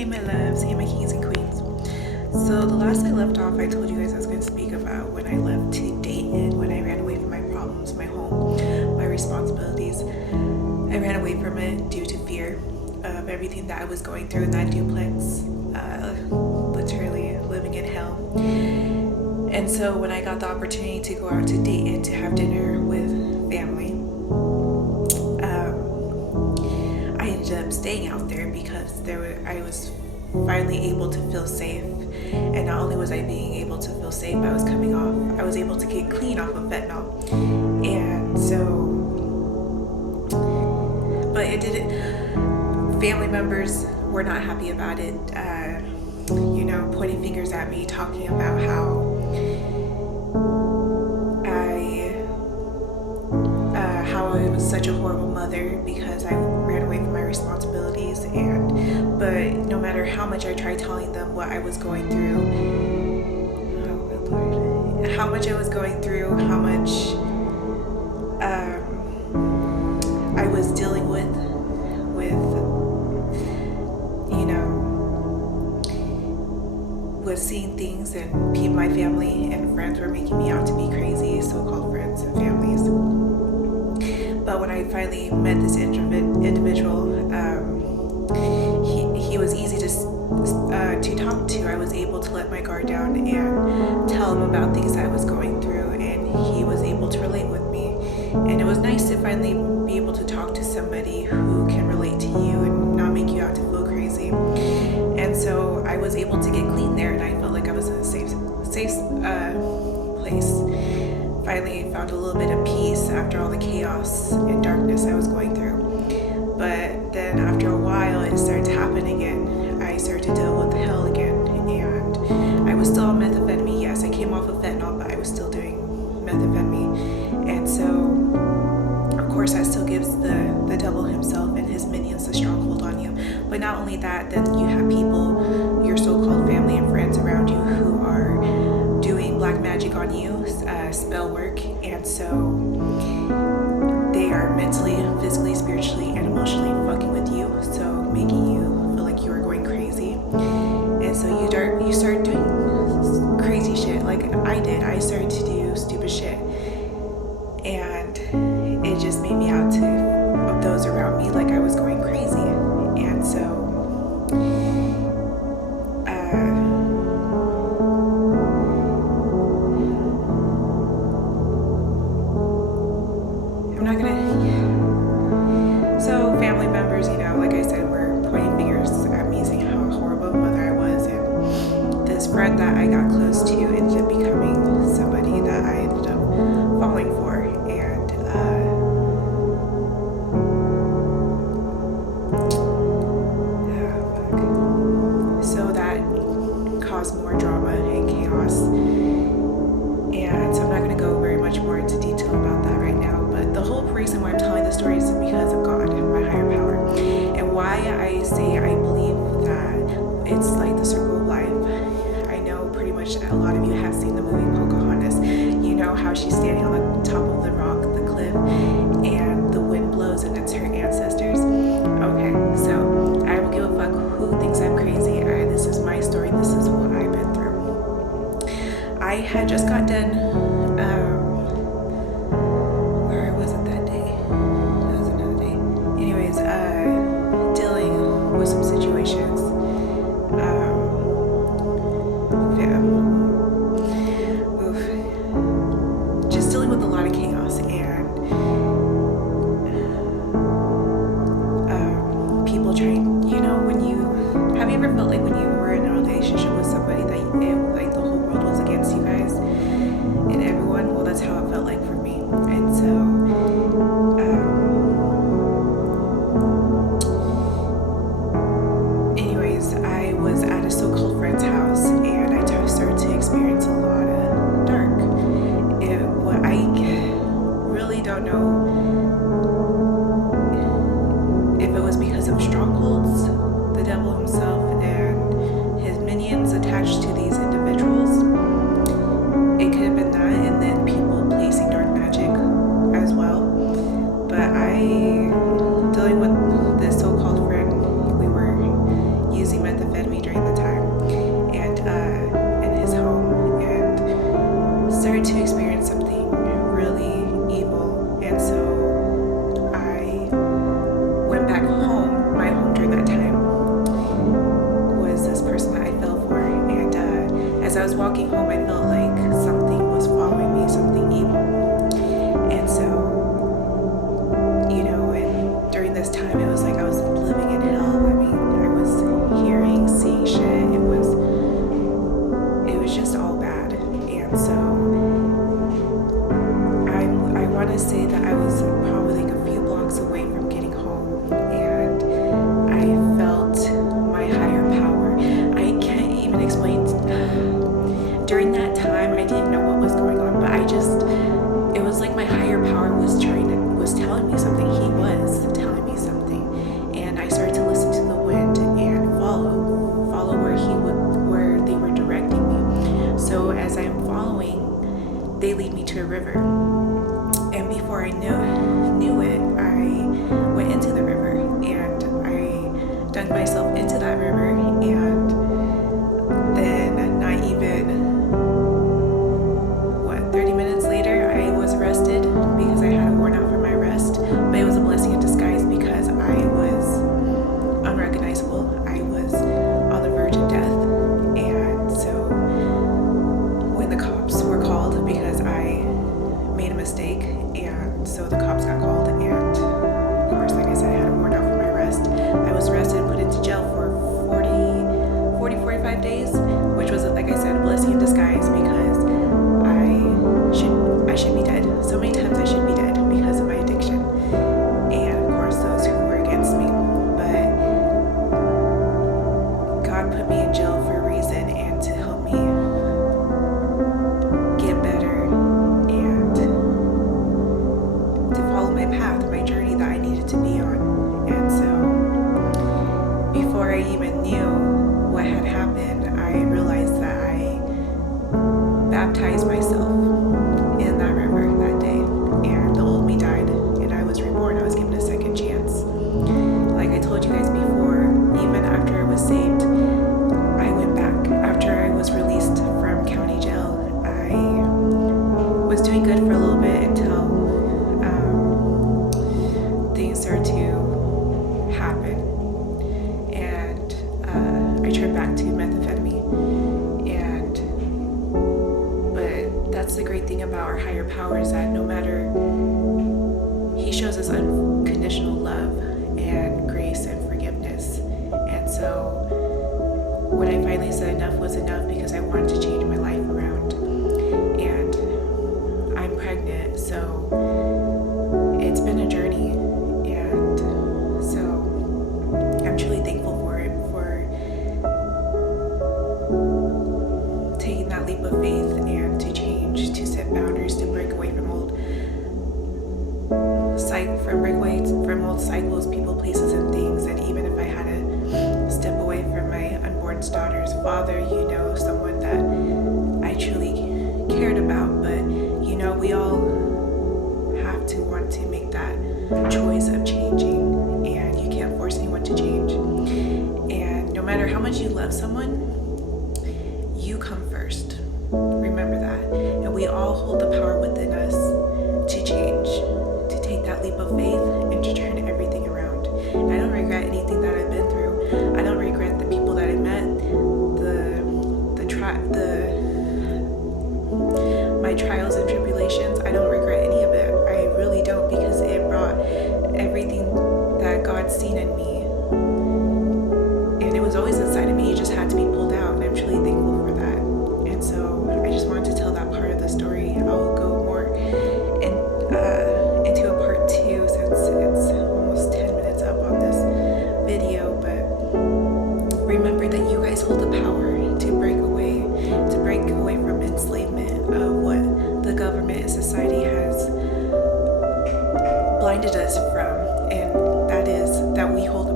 Hey my loves, hey my kings and queens. So the last I left off, I told you guys I was going to speak about when I left to Dayton, when I ran away from my problems, my home, my responsibilities. I ran away from it due to fear of everything that I was going through in that duplex, literally living in hell. And so when I got the opportunity to go out to Dayton to have dinner with family, I ended up staying out there because I was finally able to feel safe. And not only was I being able to feel safe, I was able to get clean off of fentanyl. And so, but it didn't, family members were not happy about it, pointing fingers at me, talking about how I was such a horrible mother because I ran away from my responsibilities. But no matter how much I tried telling them what I was going through, how much I was dealing with seeing things, and my family and friends were making me out to be crazy, so-called friends and families. But when I finally met this individual, he was easy to talk to. I was able to let my guard down and tell him about things I was going through, and he was able to relate with me. And it was nice to finally be able to talk to somebody who can relate to you and not make you out to feel crazy. And so I was able to get clean there, and I felt like I was in a safe place. Finally found a little bit of peace after all the chaos and darkness I was going through. But then after a while, it started to happen again. I started to deal with hell again, and I was still on methamphetamine. Yes, I came off of fentanyl, but I was still doing methamphetamine. And so, of course, that still gives the devil himself and his minions a stronghold on you. But not only that, then you have people, your so-called family and friends around you, who are doing black magic on you, spell work, and so they are mentally, physically, spiritually, and emotionally fucking with you, so making you feel like you are going crazy. And so you start doing crazy shit like I did. I started to do stupid shit, and it just made me out to those around me like I was going crazy. And so family members, like I said, were pointing fingers at me, saying how horrible a mother I was, and this friend that I got close to ended up becoming somebody that I ended up falling for, and so that caused more drama and chaos. And so I'm not going to go very much more into detail about that right now, but the whole reason why I'm telling the story is because of God, my higher power, and why I say I believe that it's like the circle of life. I know pretty much a lot of you have seen the movie Pocahontas. You know how she's standing on the top of the rock, the cliff, and the wind blows and it's her ancestors. Okay, so I don't give a fuck who thinks I'm crazy. This is my story. This is what I've been through. I had just got done, where was it that day? That was another day. Anyways, dealing with some situations, just dealing with a lot of chaos and people trying, have you ever felt like when you were in a relationship with somebody that like the whole world was against you guys and everyone? Well, that's how it felt like for me. And so anyways, I was at a so-called friend's house, and I started to experience a lot of dark. What I really don't know if it was because of strongholds, the devil himself and his minions attached to these individuals. was walking home, I felt like something was following me, something evil. And so, and during this time, it was like I was living in hell. I mean, I was hearing, seeing shit. It was just all bad. And so, I want to say that I was probably like a few blocks away from getting home, and I felt my higher power. I can't even explain. During that time, I didn't know what was going on, but it was like my higher power was telling me something. He was telling me something, and I started to listen to the wind and follow where they were directing me. So as I'm following, they lead me to a river, and before I knew it, I went into the river, and I dunked myself into that river, and then not even 30 minutes later, I was arrested because I had a warrant out for my arrest. But it was a blessing in disguise because I was unrecognizable. I was on the verge of death. And so when the cops were called, because I made a mistake, and so the cops got called, and of course, like I said, I had a warrant out for my arrest. I was arrested and put into jail for 45 days, which was, like I said, a blessing in disguise because I should be dead. So many times I should be dead because of my addiction, and of course those who were against me. But God put me in jail for a reason, and to help me get better and to follow my path, my journey that I needed to be on. And so before I even knew what had happened, I realized that I baptized myself in that river that day, and the old me died, and I was reborn. I was given a second chance. Like I told you guys before, even after I was saved, I went back. After I was released from county jail, I was doing good for a little bit until things started to happen, and I turned back to methamphetamine. That's the great thing about our higher power, is that no matter, he shows us unconditional love and grace and forgiveness. And so when I finally said enough was enough, because I wanted to change my life around, and I'm pregnant, so it's been a journey, and so I'm truly thankful for it, for taking that leap of faith and to change, to set boundaries, to break away from old cycles, people, places, and things. And even if I had to step away from my unborn daughter's father, someone that I truly cared about, but we all have to want to make that choice of changing, and you can't force anyone to change. And no matter how much you love someone, you come first. Remember that. And we all hold the power within us to change, to take that leap of faith and to turn everything around. And I don't regret anything that I've been through. I don't regret the people that I met, my trials and tribulations. I don't regret any of it. I really don't, because it brought everything that God's seen in me. And it was always inside of me. It just had to be pulled out, and I'm truly thankful for that. And so I just wanted to tell that part of the story. I'll go more into a part 2, since it's almost 10 minutes up on this video. But remember that you guys hold the power to break away from enslavement of what the government and society has blinded us from, and that is that we hold